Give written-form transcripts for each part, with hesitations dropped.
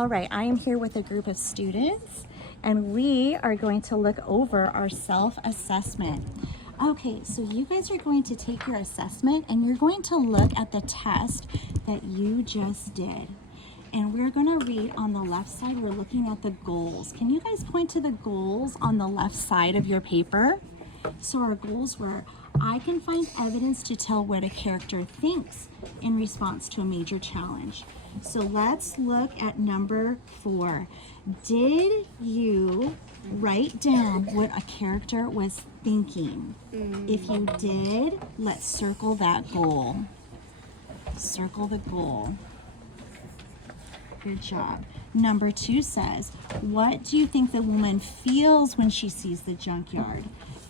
All right, I am here with a group of students and we are going to look over our self-assessment. Okay, so you guys are going to take your assessment and you're going to look at the test that you just did. And we're going to read on the left side, we're looking at the goals. Can you guys point to the goals on the left side of your paper? So our goals were, I can find evidence to tell what a character thinks in response to a major challenge. So let's look at number 4. Did you write down what a character was thinking? If you did, let's circle that goal. Circle the goal. Good job. Number 2 says, what do you think the woman feels when she sees the junkyard?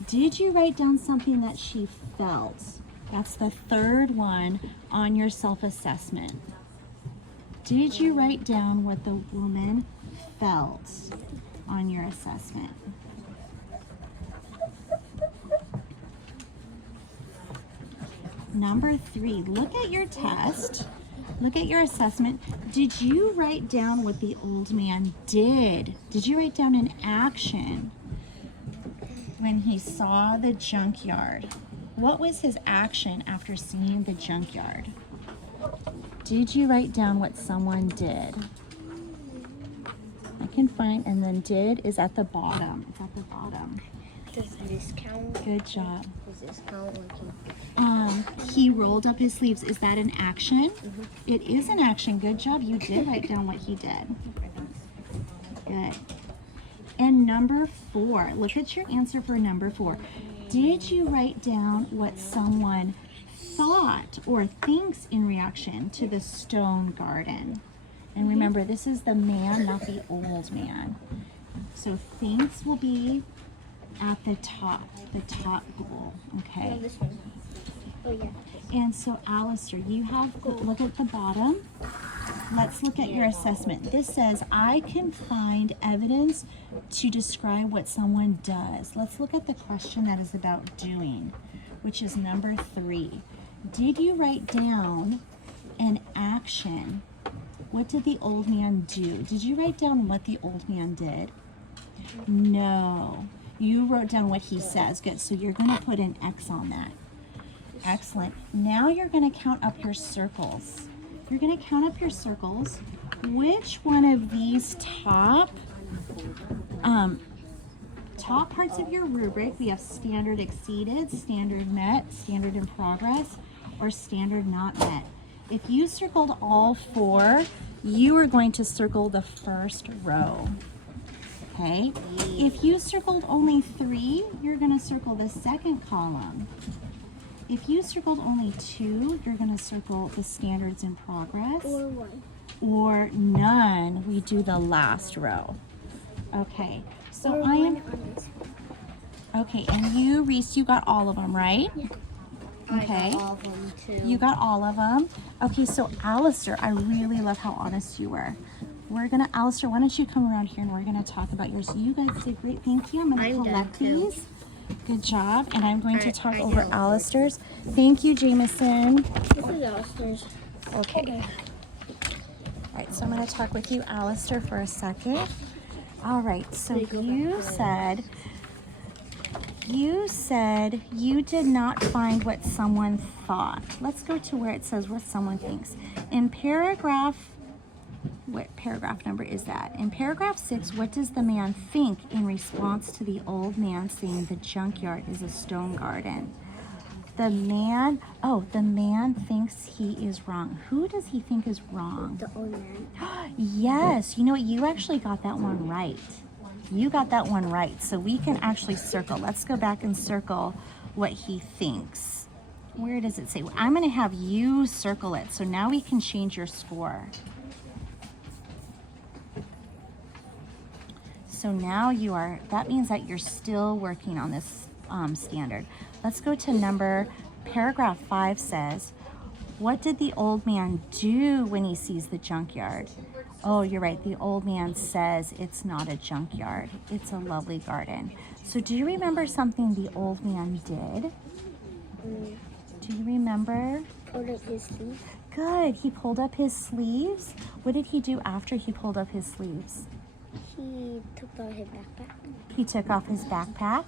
Did you write down something that she felt? That's the third one on your self-assessment. Did you write down what the woman felt on your assessment? Number 3, look at your test. Look at your assessment. Did you write down what the old man did? Did you write down an action when he saw the junkyard? What was his action after seeing the junkyard? Did you write down what someone did? I can find, and then did is at the bottom. It's at the bottom. Does this count? Good job. Does this count? He rolled up his sleeves. Is that an action? It is an action. Good job. You did write down what he did. Good. And number 4, look at your answer for number 4. Did you write down what someone thought or thinks in reaction to the stone garden? And remember, this is the man, not the old man. So thinks will be at the top goal, okay? This one. Oh, yeah. And so, Alistair, you have, look at the bottom. Let's look at your assessment. This says, I can find evidence to describe what someone does. Let's look at the question that is about doing, which is number 3. Did you write down an action? What did the old man do? Did you write down what the old man did? No. You wrote down what he says. Good. So you're going to put an X on that. Excellent. Now you're going to count up your circles. You're going to count up your circles. Which one of these top parts of your rubric, we have standard exceeded, standard met, standard in progress, or standard not met. If you circled all 4, you are going to circle the first row. Okay? If you circled only 3, you're going to circle the second column. If you circled only 2, you're going to circle the standards in progress. Or 1. Or none, we do the last row. Okay, so Or I am... 1 on this one. Okay, and you, Reese, you got all of them, right? Yeah. Okay. I got all of them too. You got all of them? Okay, so Alistair, I really love how honest you were. Alistair, why don't you come around here and we're gonna talk about yours. You guys did great, thank you. I'm gonna collect these. Good job, and I'm going to talk over Alistair's. Thank you, Jameson. This is Alistair's. Okay. All right, so I'm gonna talk with you, Alistair, for a second. All right, so you said you did not find what someone thought. Let's go to where it says what someone thinks. In paragraph, what paragraph number is that? In paragraph 6, what does the man think in response to the old man saying the junkyard is a stone garden? The man thinks he is wrong. Who does he think is wrong? The old man. Yes, you know what? You actually got that one right. You got that one right. So we can actually circle. Let's go back and circle what he thinks. Where does it say? I'm going to have you circle it. So now we can change your score. So now that means that you're still working on this standard. Let's go to paragraph 5 says, what did the old man do when he sees the junkyard? Oh, you're right. The old man says it's not a junkyard. It's a lovely garden. So do you remember something the old man did? Do you remember? Pulled up his sleeve. Good. He pulled up his sleeves. What did he do after he pulled up his sleeves? He took off his backpack. He took off his backpack.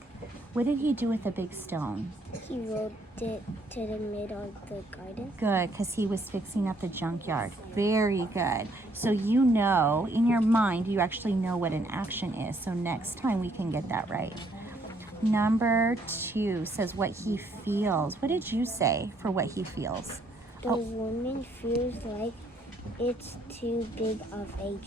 What did he do with the big stone? He rolled it to the middle of the garden. Good, because he was fixing up the junkyard. Very good. So you know, in your mind, you actually know what an action is. So next time we can get that right. Number 2 says what he feels. What did you say for what he feels? The woman feels like it's too big of a